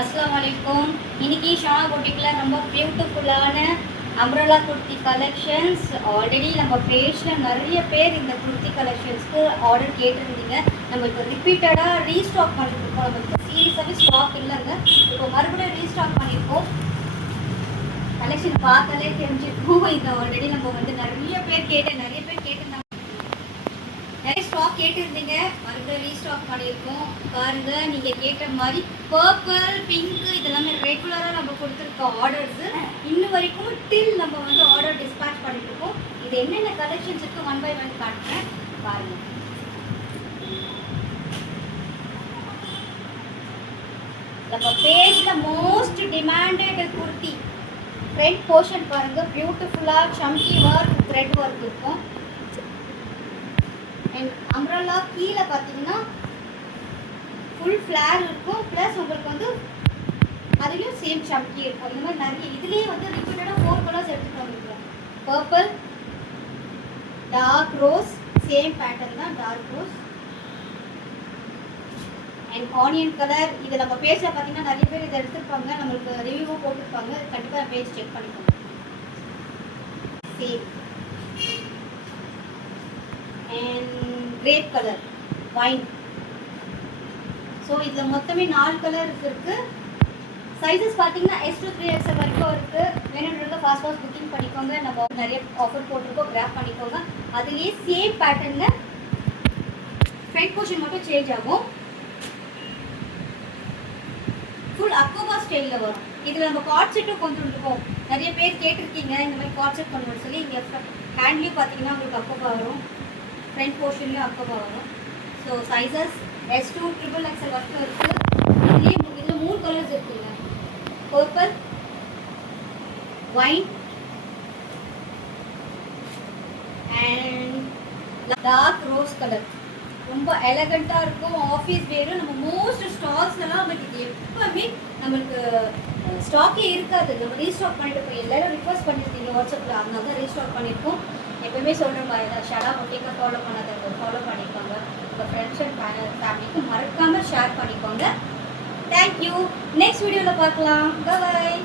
அஸ்ஸலாமு அலைக்கும். இன்னைக்கு ஷானா பொட்டிக்கில் ரொம்ப பியூட்டிஃபுல்லான அம்ப்ரல்லா குர்த்தி கலெக்ஷன்ஸ். ஆல்ரெடி நம்ம பேஜில் நிறைய பேர் இந்த குர்த்தி கலெக்ஷன்ஸ்க்கு ஆர்டர் கேட்டிருந்தீங்க. நம்மளுக்கு ரிப்பீட்டடாக ரீஸ்டாக் பண்ணியிருக்கோம். நம்மளுக்கு சீரியஸாகவே ஸ்டாக் இல்லைங்க. இப்போ மறுபடியும் ரீஸ்டாக் பண்ணியிருக்கோம். கலெக்ஷன் பார்த்தாலே தெரிஞ்சிருக்கும். இது ஆல்ரெடி நம்ம நிறைய பேர் கேட்டிருந்தாங்க. நிறைய ஸ்டாக் கேட்டிருந்தீங்க, மறுபடியும் ரீஸ்டாக் பண்ணியிருக்கோம். பாருங்க, நீங்கள் கேட்ட மாதிரி பர்பிள், பிங்க் இதெல்லாமே ரெகுலராக நம்ம கொடுத்துருக்கோம் ஆர்டர்ஸு. இன்னும் வரைக்கும் டில் நம்ம ஆர்டர் டிஸ்பேச் பண்ணிட்டு இருக்கோம். இது என்னென்ன கலெக்ஷன்ஸ் இருக்கு ஒன் பை ஒன் காட்டுறேன் பாருங்க. நம்ம பேஜில் most demanded kurti front portion பாருங்க, பியூட்டிஃபுல்லாக சம்கி ஒர்க் த்ரெட் ஒர்க் இருக்கும். அண்ட் அம்ப்ரல்லா கீழே பார்த்தீங்கன்னா ஃபுல் ஃப்ளேர் இருக்கும். ப்ளஸ் உங்களுக்கு அதுலேயும் சேம் சம்கி இருக்கும். இந்த மாதிரி நிறைய இதுலேயே ரிப்பீட்டடாக 4 கலர்ஸ் எடுத்துகிட்டு வந்துருக்கோம். Purple, dark rose, same pattern தான், dark rose and onion colour. இது நம்ம பேஜில் பார்த்தீங்கன்னா நிறைய பேர் இதை எடுத்துருப்பாங்க, நம்மளுக்கு ரிவ்யூவும் போட்டிருப்பாங்க. கண்டிப்பாக பேஜ் செக் பண்ணிக்கோங்க. Same and grape colour, wine. So இதில் மொத்தமே 4 கலர்ஸ் இருக்குது. சைஸஸ் பார்த்தீங்கன்னா S to 3XL வரைக்கும் இருக்குது. வேணுன்றத ஃபாஸ்ட் புக்கிங் பண்ணிக்கோங்க. நம்ம நிறைய ஆஃபர் போட்டிருக்கோம், கிராப் பண்ணிக்கோங்க. அதுலேயே சேம் பேட்டர்னில் ஃப்ரண்ட் போர்ஷன் மட்டும் சேஞ்ச் ஆகும். ஃபுல் அக்கோபா ஸ்டைலில் வரும். இதில் நம்ம கார்ட் செட்டும் கொண்டு வந்துருக்கோம். நிறைய பேர் கேட்டிருக்கீங்க இந்த மாதிரி கார்ட் செட் பண்ணணும்னு சொல்லி. இங்கே ஹேண்ட்லேயும் பார்த்தீங்கன்னா உங்களுக்கு அக்கோபா வரும், ஃப்ரண்ட் போர்ஷன்லேயும் அக்கோபா வரும். So sizes S to XXL வரைக்கும் இருக்குது. இதில் 3 கலர்ஸ் இருக்குங்க. Purple, wine and dark rose colour. ரொம்ப எலகண்ட்டாக இருக்கும். ஆஃபீஸ் வேறு நம்ம மோஸ்ட் ஸ்டாக்ஸ்லாம் நம்மளுக்கு எப்போவுமே நம்மளுக்கு ஸ்டாக்கே இருக்காது. நம்ம ரீஸ்டாக் பண்ணிட்டு போய் எல்லோரும் ரிக்வஸ்ட் பண்ணியிருக்கீங்க வாட்ஸ்அப்பில், அதனால தான் ரீஸ்டாக் பண்ணியிருக்கோம். எப்பவுமே சொல்கிற மாதிரி தான், ஷானா பொட்டிக்கை ஃபாலோ பண்ணாதவங்க ஃபாலோ பண்ணிக்கோங்க. உங்கள் ஃப்ரெண்ட்ஸ் அண்ட் ஃபேமிலிக்கு மறக்காமல் ஷேர் பண்ணிக்கோங்க. தேங்க்யூ. நெக்ஸ்ட் வீடியோவில் பார்க்கலாம். பாய்.